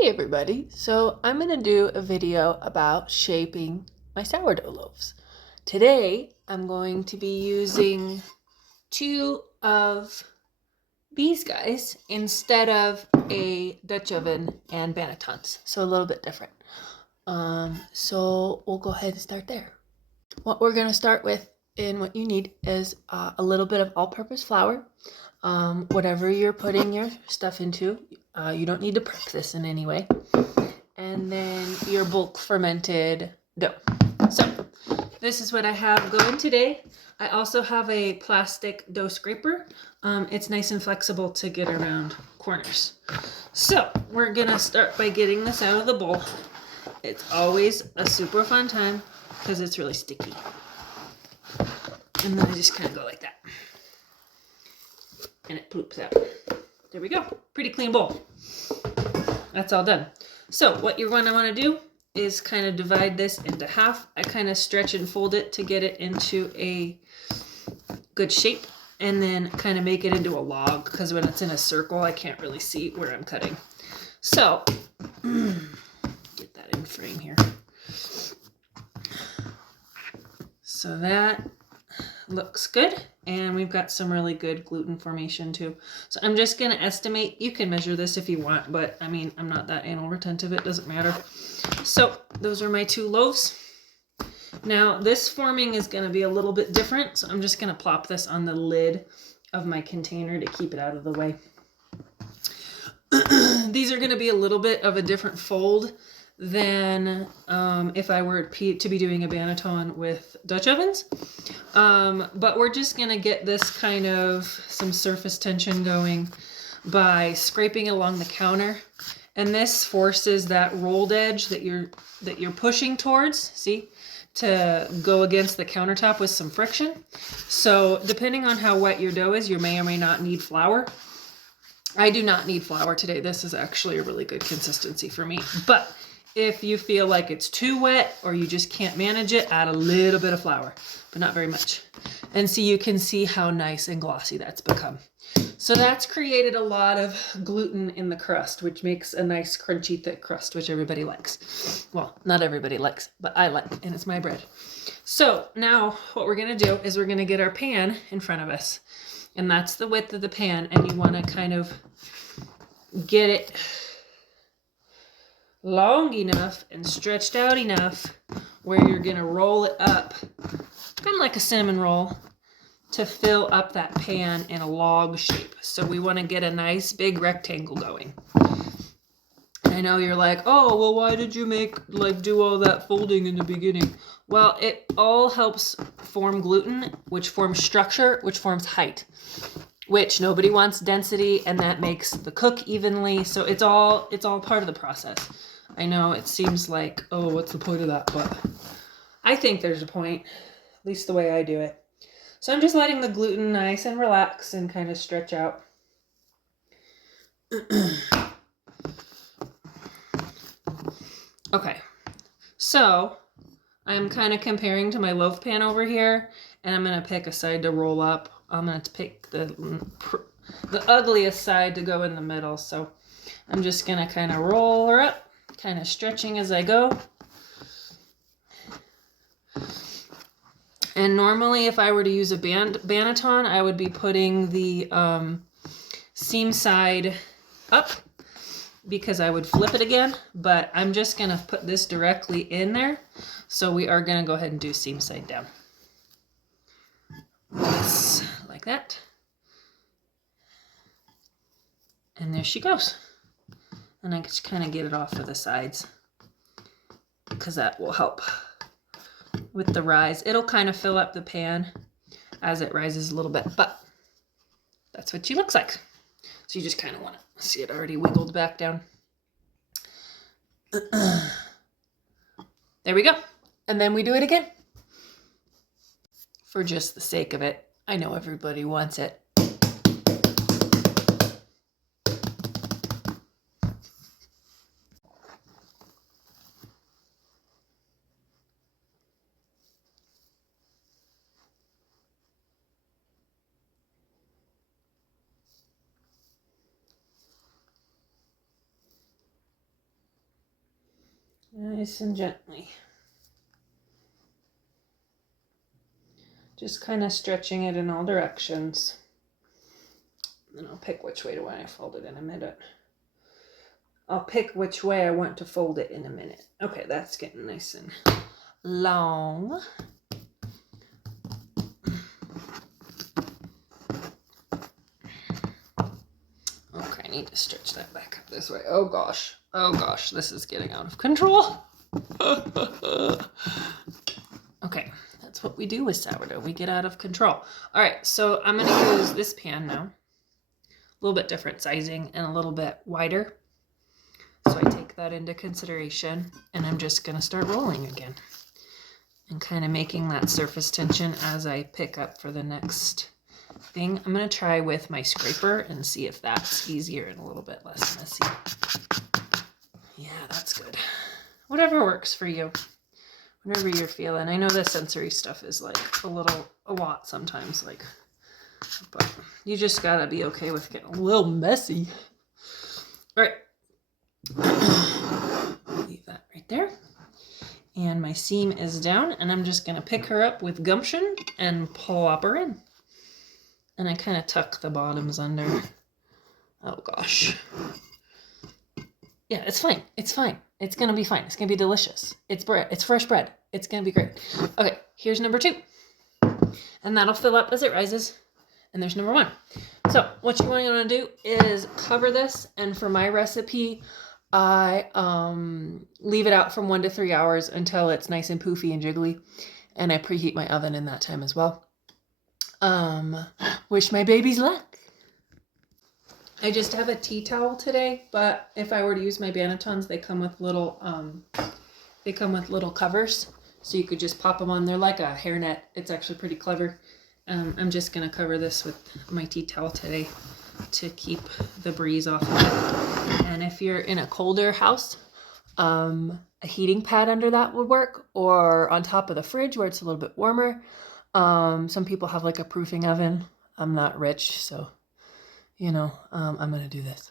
Hey everybody, so I'm going to do a video about shaping my sourdough loaves. Today I'm going to be using two of these guys instead of a Dutch oven and bannetons, so a little bit different. So we'll go ahead and start there. What we're going to start with and what you need is a little bit of all-purpose flour. Whatever you're putting your stuff into, you don't need to prep this in any way. And then your bulk fermented dough. So this is what I have going today. I also have a plastic dough scraper. It's nice and flexible to get around corners. So we're gonna start by getting this out of the bowl. It's always a super fun time because it's really sticky. And then I just kind of go like that. And it ploops out. There we go. Pretty clean bowl. That's all done. So what you're going to want to do is kind of divide this into half. I kind of stretch and fold it to get it into a good shape, and then kind of make it into a log, because when it's in a circle I can't really see where I'm cutting. So get that in frame here. So that looks good, and we've got some really good gluten formation too. So I'm just going to estimate. You can measure this if you want, but I mean, I'm not that anal retentive, it doesn't matter. So those are my two loaves. Now this forming is going to be a little bit different, so I'm just going to plop this on the lid of my container to keep it out of the way. These are going to be a little bit of a different fold than if I were to be doing a banneton with Dutch ovens. But we're just going to get this kind of some surface tension going by scraping it along the counter. And this forces that rolled edge that you're pushing towards, see, to go against the countertop with some friction. So depending on how wet your dough is, you may or may not need flour. I do not need flour today. This is actually a really good consistency for me. But if you feel like it's too wet or you just can't manage it, add a little bit of flour, but not very much. And so you can see how nice and glossy that's become. So that's created a lot of gluten in the crust, which makes a nice crunchy thick crust, which everybody likes. Well, not everybody likes, but I like, and it's my bread. So now what we're going to do is we're going to get our pan in front of us. And that's the width of the pan, and you want to kind of get it long enough and stretched out enough where you're going to roll it up, kind of like a cinnamon roll, to fill up that pan in a log shape. So we want to get a nice big rectangle going. I know you're like, oh, well, why did you do all that folding in the beginning? Well, it all helps form gluten, which forms structure, which forms height, which nobody wants density, and that makes the cook evenly. So it's all part of the process. I know it seems like, oh, what's the point of that? But I think there's a point, at least the way I do it. So I'm just letting the gluten nice and relax and kind of stretch out. Okay, so I'm kind of comparing to my loaf pan over here, and I'm going to pick a side to roll up. I'm going to pick the ugliest side to go in the middle. So I'm just going to kind of roll her up, kind of stretching as I go. And normally if I were to use a banneton, I would be putting the seam side up because I would flip it again, but I'm just going to put this directly in there. So we are going to go ahead and do seam side down. Just like that. And there she goes. And I just kind of get it off of the sides because that will help with the rise. It'll kind of fill up the pan as it rises a little bit, but that's what she looks like. So you just kind of want to see it already wiggled back down. There we go. And then we do it again. For just the sake of it. I know everybody wants it. Nice and gently. Just kind of stretching it in all directions. And I'll pick which way do I fold it in a minute. I'll pick which way I want to fold it in a minute. Okay, that's getting nice and long. Okay, I need to stretch that back up this way. Oh gosh, this is getting out of control. Okay, that's what we do with sourdough. We get out of control. All right, so I'm gonna use this pan now. A little bit different sizing and a little bit wider. So I take that into consideration, and I'm just gonna start rolling again and kind of making that surface tension as I pick up for the next thing. I'm gonna try with my scraper and see if that's easier and a little bit less messy. Yeah, that's good. Whatever works for you, whatever you're feeling. I know the sensory stuff is like a lot sometimes, like, but you just gotta be okay with getting a little messy. All right. Leave that right there. And my seam is down, and I'm just going to pick her up with gumption and plop her in. And I kind of tuck the bottoms under. Oh gosh. Yeah, it's fine. It's fine. It's going to be fine. It's going to be delicious. It's bread. It's fresh bread. It's going to be great. Okay, here's number 2. And that'll fill up as it rises. And there's number 1. So what you want to do is cover this. And for my recipe, I leave it out from 1 to 3 hours until it's nice and poofy and jiggly. And I preheat my oven in that time as well. Wish my babies luck. I just have a tea towel today, but if I were to use my bannetons, they come with little covers. So you could just pop them on. They're like a hairnet. It's actually pretty clever. I'm just going to cover this with my tea towel today to keep the breeze off of it. And if you're in a colder house, a heating pad under that would work, or on top of the fridge where it's a little bit warmer. Some people have like a proofing oven. I'm not rich, so, I'm going to do this.